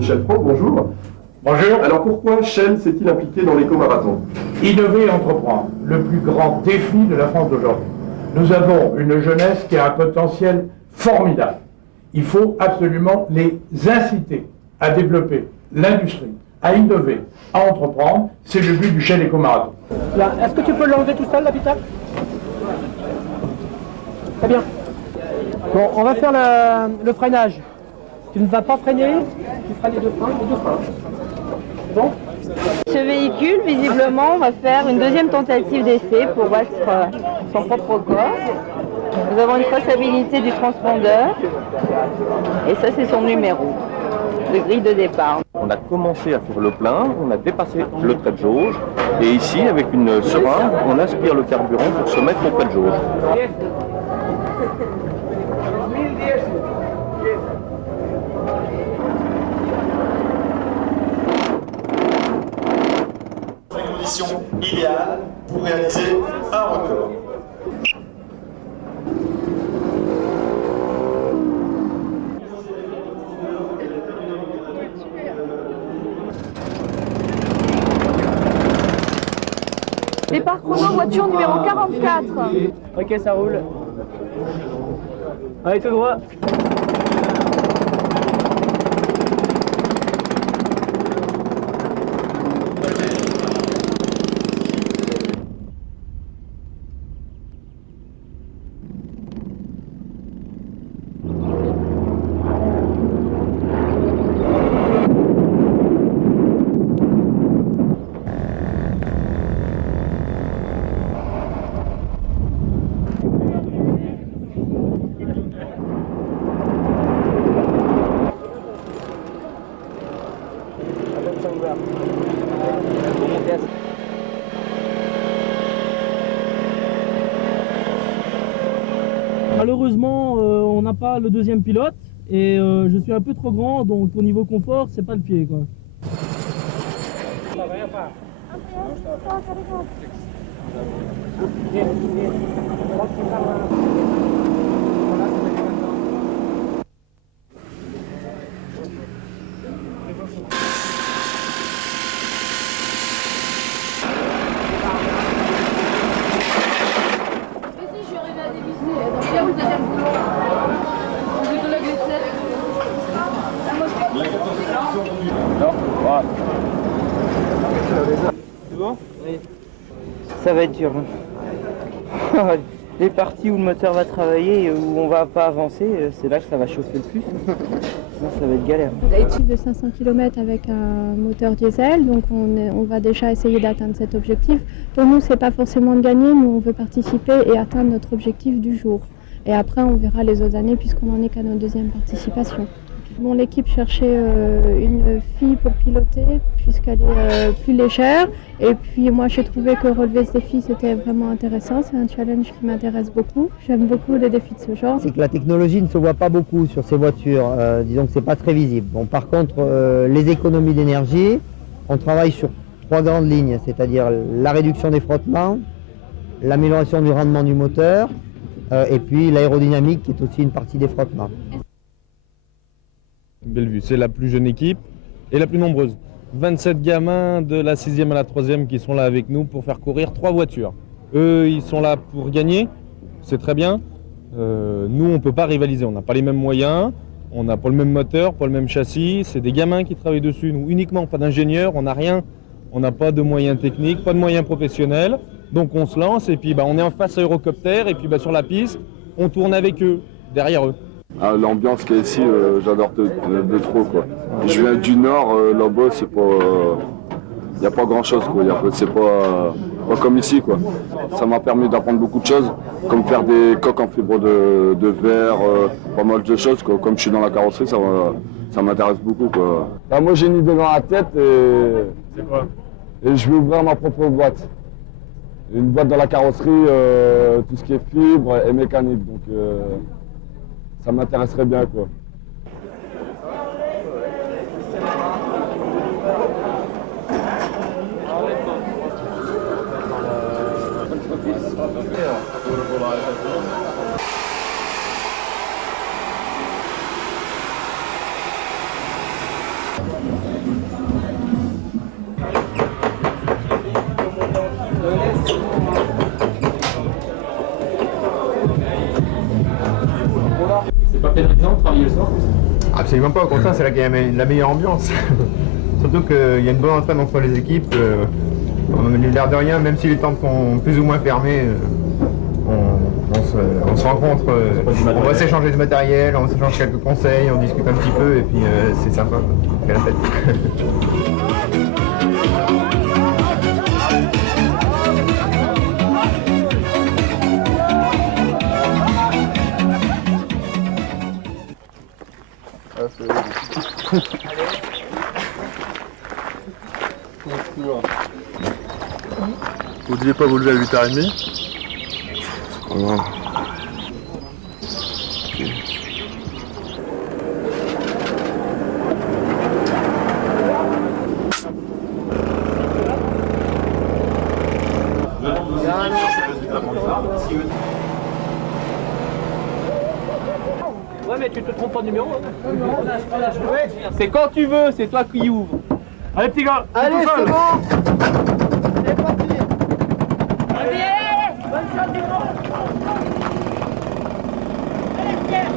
Michel Franck, bonjour. Bonjour. Alors pourquoi Shell s'est-il impliqué dans l'éco-marathon? Innover et entreprendre, le plus grand défi de la France d'aujourd'hui. Nous avons une jeunesse qui a un potentiel formidable. Il faut absolument les inciter à développer l'industrie, à innover, à entreprendre. C'est le but du Shell Éco-Marathon. Est-ce que tu peux l'enlever tout seul, l'habitacle? Très bien. Bon, on va faire le freinage. Tu ne vas pas freiner, tu feras les deux freins. Bon. Ce véhicule, visiblement, on va faire une deuxième tentative d'essai pour battre son propre record. Nous avons une traçabilité du transpondeur et ça c'est son numéro de grille de départ. On a commencé à faire le plein, on a dépassé le trait de jauge et ici avec une seringue on aspire le carburant pour se mettre au trait de jauge. Une condition idéale pour réaliser un record. Départ chrono, voiture numéro 44. Ok, ça roule. Allez, tout droit. Malheureusement, on n'a pas le deuxième pilote et je suis un peu trop grand, donc au niveau confort, c'est pas le pied, quoi. C'est bon? Oui. Ça va être dur. Les parties où le moteur va travailler et où on va pas avancer, c'est là que ça va chauffer le plus. Sinon, ça va être galère. Plus de 500 km avec un moteur diesel, donc on va déjà essayer d'atteindre cet objectif. Pour nous, c'est pas forcément de gagner, mais on veut participer et atteindre notre objectif du jour. Et après, on verra les autres années puisqu'on n'en est qu'à notre deuxième participation. Bon, l'équipe cherchait une fille pour piloter puisqu'elle est plus légère. Et puis moi, j'ai trouvé que relever ce défi, c'était vraiment intéressant. C'est un challenge qui m'intéresse beaucoup. J'aime beaucoup les défis de ce genre. C'est que la technologie ne se voit pas beaucoup sur ces voitures. Disons que c'est pas très visible. Bon, par contre, les économies d'énergie, on travaille sur 3 grandes lignes, c'est-à-dire la réduction des frottements, l'amélioration du rendement du moteur et puis l'aérodynamique qui est aussi une partie des frottements. Bellevue, c'est la plus jeune équipe et la plus nombreuse. 27 gamins de la 6e à la 3e qui sont là avec nous pour faire courir 3 voitures. Eux, ils sont là pour gagner, c'est très bien. Nous, on ne peut pas rivaliser, on n'a pas les mêmes moyens, on n'a pas le même moteur, pas le même châssis. C'est des gamins qui travaillent dessus, nous uniquement, pas d'ingénieurs, on n'a rien. On n'a pas de moyens techniques, pas de moyens professionnels. Donc on se lance et puis on est en face à Eurocopter et puis sur la piste, on tourne avec eux, derrière eux. Ah, l'ambiance qu'il y a ici, j'adore de trop, quoi. Je viens du nord, là-bas, c'est pas... Il n'y a pas grand-chose, quoi. C'est pas comme ici, quoi. Ça m'a permis d'apprendre beaucoup de choses, comme faire des coques en fibre de verre, pas mal de choses, quoi. Comme je suis dans la carrosserie, ça m'intéresse beaucoup, quoi. Bah, moi, j'ai une idée dans la tête et... C'est quoi? Et je vais ouvrir ma propre boîte. Une boîte dans la carrosserie, tout ce qui est fibre et mécanique, donc... ça m'intéresserait bien, quoi. Absolument pas, au contraire, c'est là qu'il y a la meilleure ambiance. Surtout qu'il y a une bonne entraîne entre les équipes. L'air de rien, même si les temps sont plus ou moins fermés, on se rencontre, on va s'échanger du matériel, on s'échange quelques conseils, on discute un petit peu et puis c'est sympa, on fait la fête. Vous ne deviez pas vous lever à 8h30 ? C'est pas grave. Ouais, mais tu te trompes pas de numéro. C'est quand tu veux, c'est toi qui ouvre. Allez, petit gars. Allez, c'est bon. C'est parti. Allez, bonne chance, du monde. Allez, Pierre.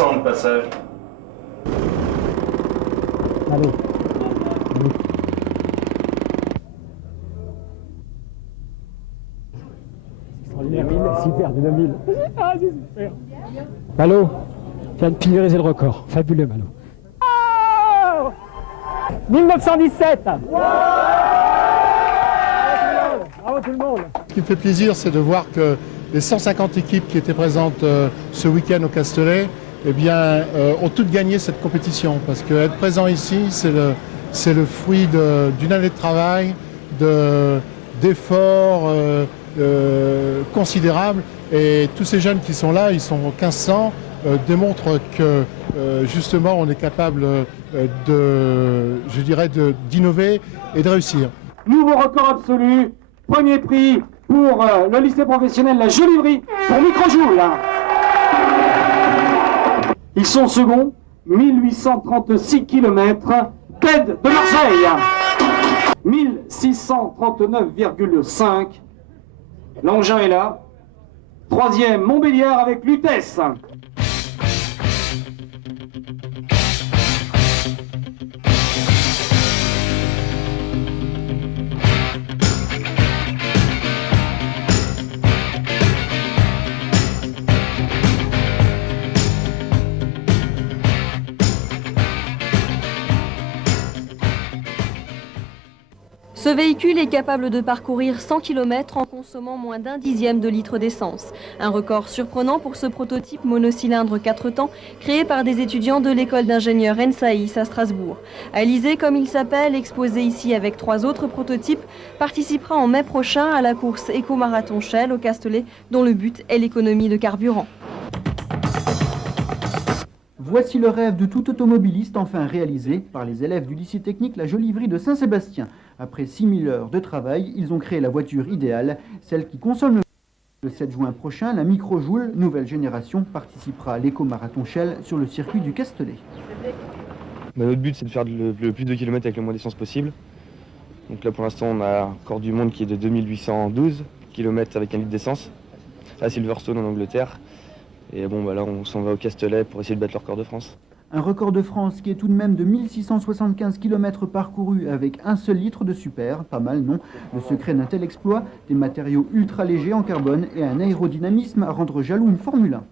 De passage. Allez. Extraordinaire, super, du 9000. Ah, c'est super. Malo, tu viens de pulvériser le record. Fabuleux, Malo. Oh 1917. Bravo tout le monde. Ce qui me fait plaisir, c'est de voir que les 150 équipes qui étaient présentes ce week-end au Castellet ont toutes gagné cette compétition. Parce qu'être présent ici, c'est le fruit d'une année de travail, d'efforts considérables. Et tous ces jeunes qui sont là, ils sont 1500, démontrent que justement on est capable d'innover et de réussir. Nouveau record absolu, premier prix pour le lycée professionnel La Jolivrie pour Microjoule. Ils sont seconds, 1836 km, TED de Marseille, 1639,5. L'engin est là. Troisième, Montbéliard avec Lutèce. Ce véhicule est capable de parcourir 100 km en consommant moins d'un dixième de litre d'essence. Un record surprenant pour ce prototype monocylindre 4 temps créé par des étudiants de l'école d'ingénieurs ENSAIS à Strasbourg. Alizé, comme il s'appelle, exposé ici avec 3 autres prototypes, participera en mai prochain à la course Éco-Marathon Shell au Castellet, dont le but est l'économie de carburant. Voici le rêve de tout automobiliste enfin réalisé par les élèves du lycée technique La Jolivrie de Saint-Sébastien. Après 6000 heures de travail, ils ont créé la voiture idéale, celle qui consomme le 7 juin prochain. La Microjoule, nouvelle génération, participera à l'éco-marathon Shell sur le circuit du Castellet. Notre but, c'est de faire le plus de kilomètres avec le moins d'essence possible. Donc là, pour l'instant, on a un record du monde qui est de 2812 km avec 1 litre d'essence. à Silverstone en Angleterre. Et bon, bah là, on s'en va au Castellet pour essayer de battre le record de France. Un record de France qui est tout de même de 1675 km parcourus avec un seul litre de super, pas mal non. Le secret d'un tel exploit, des matériaux ultra légers en carbone et un aérodynamisme à rendre jaloux une Formule 1.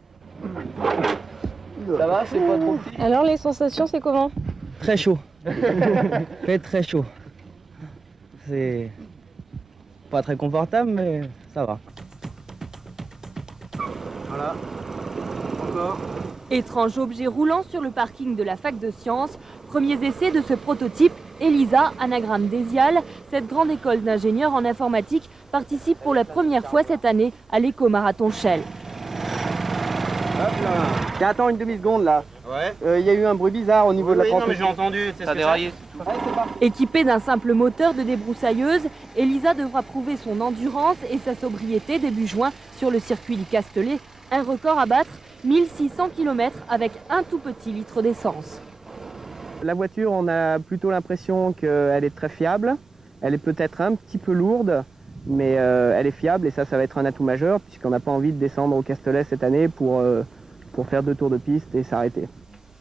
Ça va, c'est pas trop petit? Alors les sensations, c'est comment? Très chaud. Fait très chaud. C'est pas très confortable, mais ça va. Voilà. Encore. Étrange objet roulant sur le parking de la fac de sciences. Premiers essais de ce prototype, ELISA, anagramme d'ESIAL. Cette grande école d'ingénieurs en informatique participe pour la première fois cette année à l'éco-marathon Shell. Attends une demi-seconde là. Ouais. Il y a eu un bruit bizarre au niveau de la non, mais j'ai entendu. Ça a déraillé. Équipée d'un simple moteur de débroussailleuse, ELISA devra prouver son endurance et sa sobriété début juin sur le circuit du Castellet. Un record à battre, 1600 km avec un tout petit litre d'essence. La voiture, on a plutôt l'impression qu'elle est très fiable. Elle est peut-être un petit peu lourde, mais elle est fiable et ça va être un atout majeur puisqu'on n'a pas envie de descendre au Castellet cette année pour faire 2 tours de piste et s'arrêter.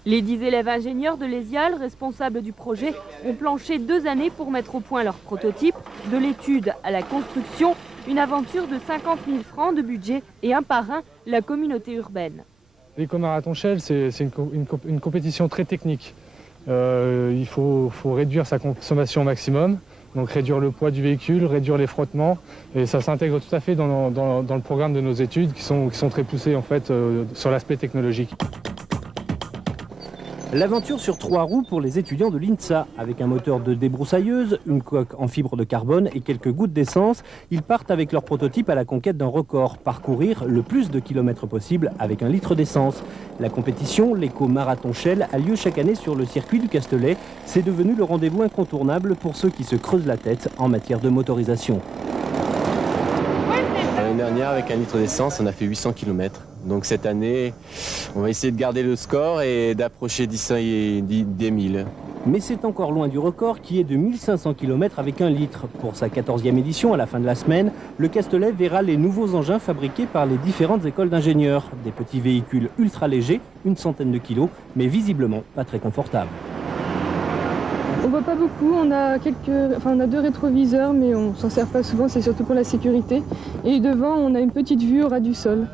Les 10 élèves ingénieurs de l'ESIAL, responsables du projet, ont planché 2 années pour mettre au point leur prototype. De l'étude à la construction, une aventure de 50 000 francs de budget et un parrain, la communauté urbaine. L'éco-marathon Shell, c'est une compétition très technique. Il faut réduire sa consommation au maximum, donc réduire le poids du véhicule, réduire les frottements, et ça s'intègre tout à fait dans le programme de nos études qui sont très poussées en fait, sur l'aspect technologique. L'aventure sur 3 roues pour les étudiants de l'INSA. Avec un moteur de débroussailleuse, une coque en fibre de carbone et quelques gouttes d'essence, ils partent avec leur prototype à la conquête d'un record, parcourir le plus de kilomètres possible avec un litre d'essence. La compétition, l'éco-marathon Shell, a lieu chaque année sur le circuit du Castellet. C'est devenu le rendez-vous incontournable pour ceux qui se creusent la tête en matière de motorisation. L'année dernière, avec un litre d'essence, on a fait 800 km. Donc cette année, on va essayer de garder le score et d'approcher des 1000. Mais c'est encore loin du record qui est de 1500 km avec un litre. Pour sa 14e édition, à la fin de la semaine, le Castellet verra les nouveaux engins fabriqués par les différentes écoles d'ingénieurs. Des petits véhicules ultra légers, une centaine de kilos, mais visiblement pas très confortables. On voit pas beaucoup, on a 2 rétroviseurs, mais on s'en sert pas souvent, c'est surtout pour la sécurité. Et devant, on a une petite vue au ras du sol.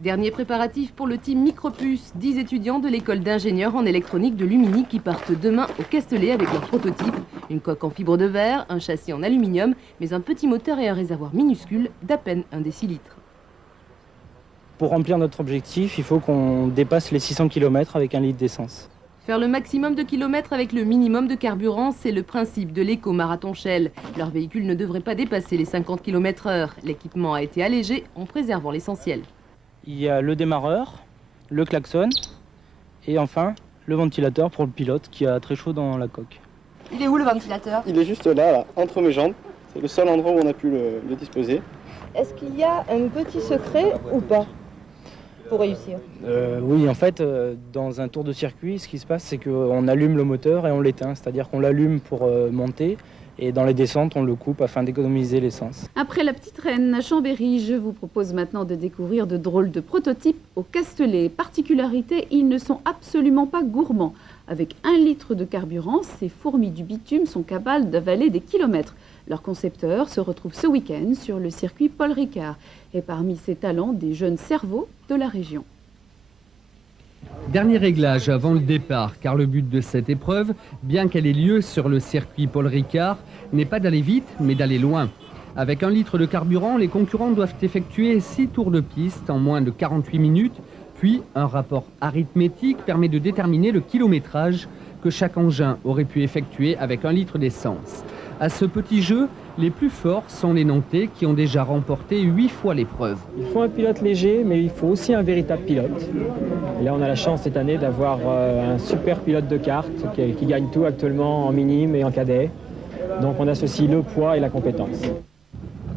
Dernier préparatif pour le team Micropuce, 10 étudiants de l'école d'ingénieurs en électronique de Lumini qui partent demain au Castellet avec leur prototype. Une coque en fibre de verre, un châssis en aluminium, mais un petit moteur et un réservoir minuscule d'à peine 1 décilitre. Pour remplir notre objectif, il faut qu'on dépasse les 600 km avec un litre d'essence. Faire le maximum de kilomètres avec le minimum de carburant, c'est le principe de l'éco-marathon Shell. Leur véhicule ne devrait pas dépasser les 50 km/h. L'équipement a été allégé en préservant l'essentiel. Il y a le démarreur, le klaxon et enfin le ventilateur pour le pilote qui a très chaud dans la coque. Il est où le ventilateur? Il est juste là, entre mes jambes. C'est le seul endroit où on a pu le disposer. Est-ce qu'il y a un petit secret ou pas pour réussir? Oui, en fait, dans un tour de circuit, ce qui se passe, c'est qu'on allume le moteur et on l'éteint. C'est-à-dire qu'on l'allume pour monter et dans les descentes, on le coupe afin d'économiser l'essence. Après la petite reine à Chambéry, je vous propose maintenant de découvrir de drôles de prototypes au Castellet. Particularité, ils ne sont absolument pas gourmands. Avec 1 litre de carburant, ces fourmis du bitume sont capables d'avaler des kilomètres. Leur concepteur se retrouve ce week-end sur le circuit Paul Ricard. Et parmi ces talents, des jeunes cerveaux de la région. Dernier réglage avant le départ, car le but de cette épreuve, bien qu'elle ait lieu sur le circuit Paul Ricard, n'est pas d'aller vite, mais d'aller loin. Avec 1 litre de carburant, les concurrents doivent effectuer 6 tours de piste en moins de 48 minutes, puis un rapport arithmétique permet de déterminer le kilométrage que chaque engin aurait pu effectuer avec 1 litre d'essence. À ce petit jeu, les plus forts sont les Nantais qui ont déjà remporté 8 fois l'épreuve. Il faut un pilote léger, mais il faut aussi un véritable pilote. Et là, on a la chance cette année d'avoir un super pilote de kart qui gagne tout actuellement en minime et en cadet. Donc on associe le poids et la compétence.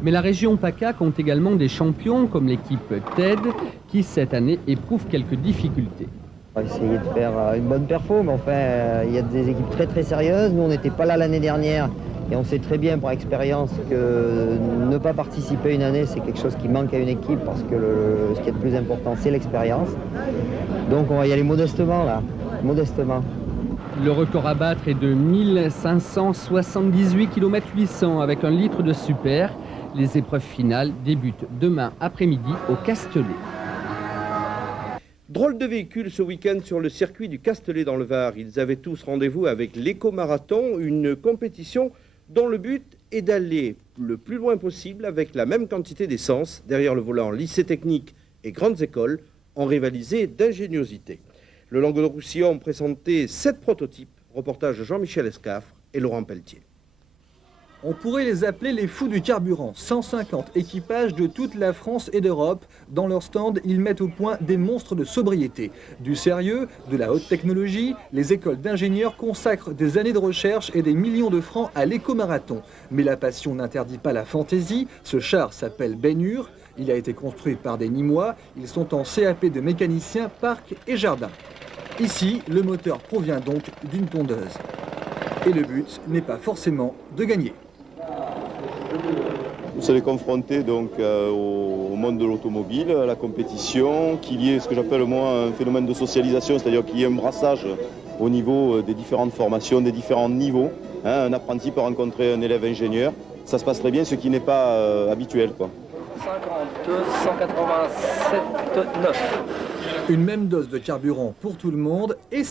Mais la région PACA compte également des champions comme l'équipe TED qui cette année éprouve quelques difficultés. On va essayer de faire une bonne perfo, mais enfin, il y a des équipes très sérieuses. Nous, on n'était pas là l'année dernière Et on sait très bien par expérience que ne pas participer une année, c'est quelque chose qui manque à une équipe parce que ce qui est le plus important, c'est l'expérience. Donc on va y aller modestement là, modestement. Le record à battre est de 1578 km 800 avec un litre de super. Les épreuves finales débutent demain après-midi au Castellet. Drôle de véhicule ce week-end sur le circuit du Castellet dans le Var. Ils avaient tous rendez-vous avec l'éco-marathon, une compétition dont le but est d'aller le plus loin possible avec la même quantité d'essence. Derrière le volant, lycée technique et grandes écoles ont rivalisé d'ingéniosité. Le Languedoc-Roussillon présentait 7 prototypes. Reportage de Jean-Michel Escaffre et Laurent Pelletier. On pourrait les appeler les fous du carburant. 150 équipages de toute la France et d'Europe. Dans leur stand, ils mettent au point des monstres de sobriété. Du sérieux, de la haute technologie, les écoles d'ingénieurs consacrent des années de recherche et des millions de francs à l'éco-marathon. Mais la passion n'interdit pas la fantaisie. Ce char s'appelle Ben Hur. Il a été construit par des Nîmois. Ils sont en CAP de mécanicien, parc et jardin. Ici, le moteur provient donc d'une tondeuse. Et le but n'est pas forcément de gagner. Vous allez confronter donc au monde de l'automobile, à la compétition, qu'il y ait ce que j'appelle moi un phénomène de socialisation, c'est-à-dire qu'il y ait un brassage au niveau des différentes formations, des différents niveaux. Un apprenti peut rencontrer un élève ingénieur, ça se passe très bien, ce qui n'est pas habituel, quoi. 52, 187, 9. Une même dose de carburant pour tout le monde et